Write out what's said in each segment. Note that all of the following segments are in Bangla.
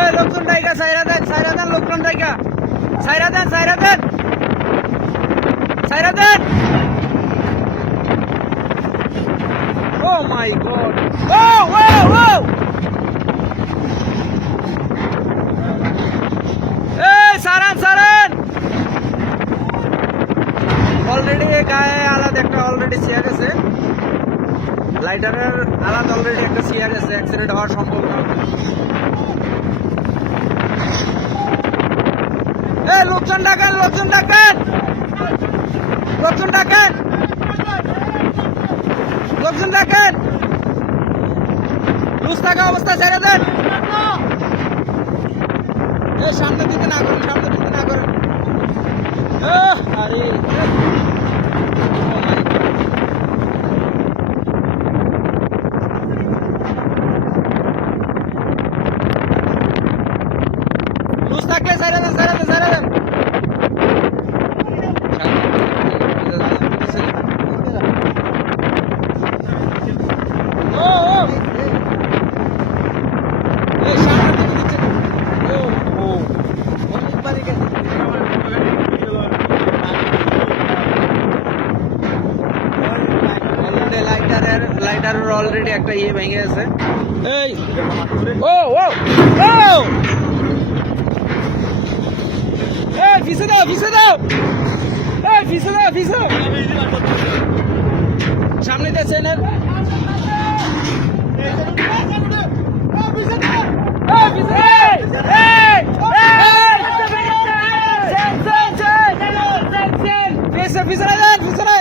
এ লোকজন ডাইকা সাইরা দেন লোকজন ডাইকা সাইরা দেন ও মাই গড ও এই সারান অলরেডি গায়ে আলাদা একটা অলরেডি সিয়া গেছে লাইটারের আলাদা অলরেডি একটা সিয়া গেছে অ্যাক্সিডেন্ট হওয়ার সম্ভাবনা এই লোকজন ডাকেন লুজ থাকা অবস্থা ছেড়ে দেন এই সামনে দিতে না করেন আরে লুজ থাকলে ছেড়ে দেন লাইটারের অলরেডি একটা ইয়ে ভেঙে আছে এই ও এই পিছে দাও সামনে দিয়েছেন পিছনে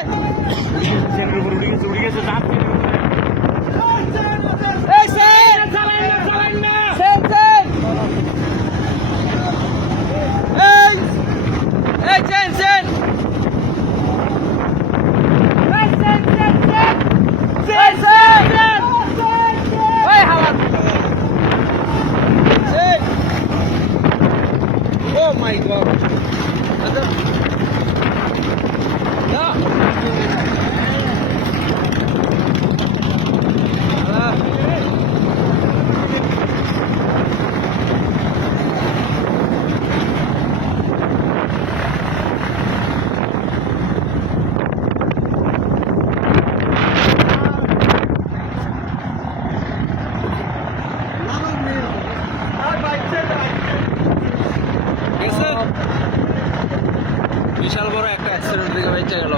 Oh my God! বিশাল বড় একটা অ্যাক্সিডেন্ট থেকে বেঁচে গেল।